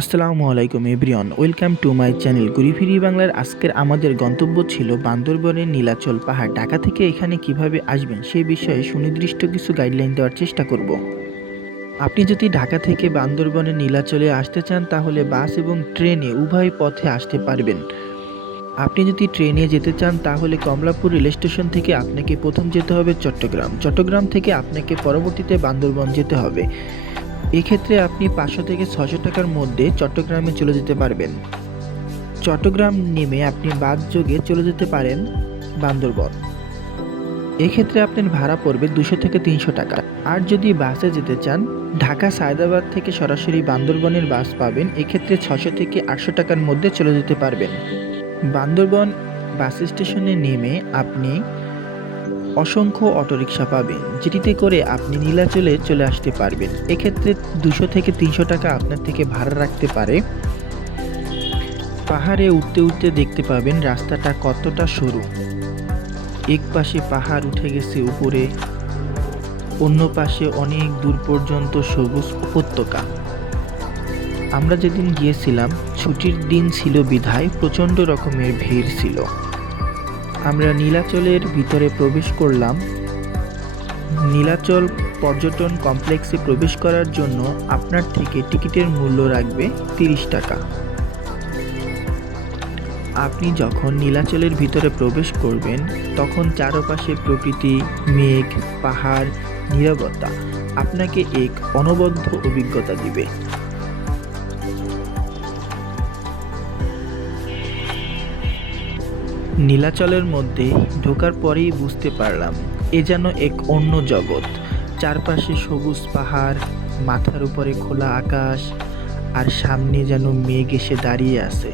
আসসালামু আলাইকুম everyone, welcome to my channel ঘুরি ফিরি বাংলার আজকের আমাদের গন্তব্য ছিল বান্দরবনের নীলাচল পাহাড়। ঢাকা থেকে এখানে কীভাবে আসবেন সেই বিষয়ে সুনির্দিষ্ট কিছু গাইডলাইন দেওয়ার চেষ্টা করব। আপনি যদি ঢাকা থেকে বান্দরবনের নীলাচলে আসতে চান, তাহলে বাস এবং ট্রেনে উভয় পথে আসতে পারবেন। আপনি যদি ট্রেনে যেতে চান, তাহলে কমলাপুর রেল স্টেশন থেকে আপনাকে প্রথম যেতে হবে চট্টগ্রাম। চট্টগ্রাম থেকে আপনাকে পরবর্তীতে বান্দরবন যেতে হবে। এক্ষেত্রে আপনি পাঁচশো থেকে ছশো টাকার মধ্যে চট্টগ্রামে চলে যেতে পারবেন। চট্টগ্রাম নেমে আপনি বাস যোগে চলে যেতে পারেন বান্দরবন। এক্ষেত্রে আপনার ভাড়া পড়বে দুশো থেকে তিনশো টাকা। আর যদি বাসে যেতে চান, ঢাকা সায়দাবাদ থেকে সরাসরি বান্দরবনের বাস পাবেন। এক্ষেত্রে ছশো থেকে আটশো টাকার মধ্যে চলে যেতে পারবেন। বান্দরবন বাস স্টেশনে নেমে আপনি অসংখ্য অটোরিকশা পাবেন, যেটিতে করে আপনি নীলাচলে চলে আসতে পারবেন। এক্ষেত্রে দুশো থেকে তিনশো টাকা আপনার থেকে ভাড়া রাখতে পারে। পাহাড়ে উঠতে উঠতে দেখতে পাবেন রাস্তাটা কতটা সরু। এক পাশে পাহাড় উঠে গেছে উপরে, অন্য পাশে অনেক দূর পর্যন্ত সবুজ উপত্যকা। আমরা যেদিন গিয়েছিলাম, ছুটির দিন ছিল বিধায় প্রচণ্ড রকমের ভিড় ছিল। আমরা নীলাচলের ভিতরে প্রবেশ করলাম। নীলাচল পর্যটন কমপ্লেক্সে প্রবেশ করার জন্য আপনার থেকে টিকিটের মূল্য রাখবে তিরিশ টাকা। আপনি যখন নীলাচলের ভিতরে প্রবেশ করবেন, তখন চারপাশে প্রকৃতি, মেঘ, পাহাড়, নীরবতা আপনাকে এক অনবদ্য অভিজ্ঞতা দিবে। নীলাচলের মধ্যে ঢোকার পরেই বুঝতে পারলাম, এ যেন এক অন্য জগৎ। চারপাশে সবুজ পাহাড়, মাথার উপরে খোলা আকাশ, আর সামনে যেন মেঘ এসে দাঁড়িয়ে আছে।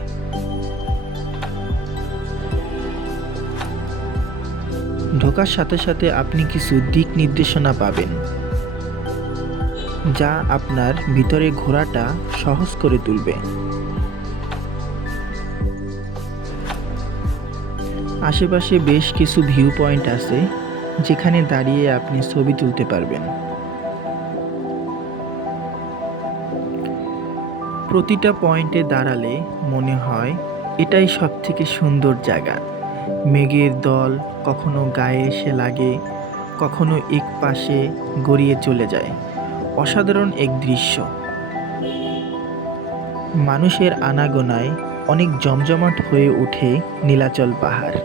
ঢোকার সাথে সাথে আপনি কিছু দিক নির্দেশনা পাবেন, যা আপনার ভিতরে ঘোরাটা সহজ করে তুলবে। আশেপাশে বেশ কিছু ভিউ পয়েন্ট আছে, যেখানে দাঁড়িয়ে আপনি ছবি তুলতে পারবেন। প্রতিটা পয়েন্টে দাঁড়ালে মনে হয় এটাই সব থেকে সুন্দর জায়গা। মেঘের দল কখনো গায়ে এসে লাগে, কখনো এক পাশে গড়িয়ে চলে যায়। অসাধারণ এক দৃশ্য। মানুষের আনাগোনায় অনেক জমজমাট হয়ে ওঠে নীলাচল পাহাড়।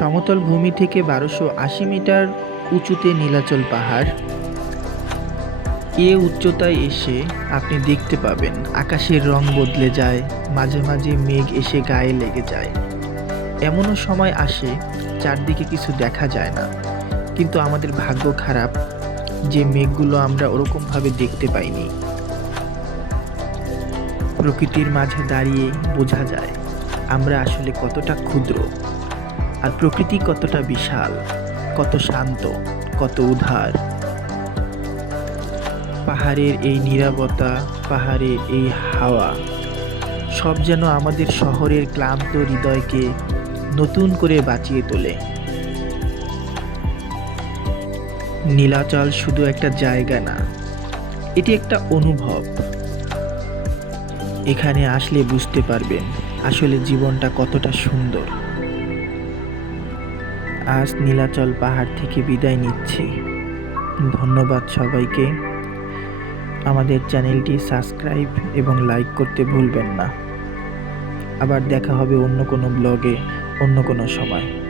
সমতল ভূমি থেকে বারোশো আশি মিটার উঁচুতে নীলাচল পাহাড়। এ উচ্চতায় এসে আপনি দেখতে পাবেন আকাশের রং বদলে যায়, মাঝে মাঝে মেঘ এসে গায়ে লেগে যায়। এমনও সময় আসে চারদিকে কিছু দেখা যায় না। কিন্তু আমাদের ভাগ্য খারাপ, যে মেঘগুলো আমরা ওরকমভাবে দেখতে পাইনি। প্রকৃতির মাঝে দাঁড়িয়ে বোঝা যায়, আমরা আসলে কতটা ক্ষুদ্র। আর প্রকৃতি কতটা বিশাল, কত শান্ত, কত উধার পাহাড়ের এই নিরাপত্তা পাহাড়ের এই হাওয়া, সব যেন আমাদের শহরের ক্লান্ত হৃদয়কে নতুন করে বাঁচিয়ে তোলে। নীলাচল শুধু একটা জায়গা না, এটি একটা অনুভব। এখানে আসলে বুঝতে পারবেন আসলে জীবনটা কতটা সুন্দর। আজ নীলাচল পাহাড় থেকে বিদায় নিচ্ছি। ধন্যবাদ সবাইকে। আমাদের চ্যানেলটি সাবস্ক্রাইব এবং লাইক করতে ভুলবেন না। আবার দেখা হবে অন্য কোনো ব্লগে, অন্য কোনো সময়।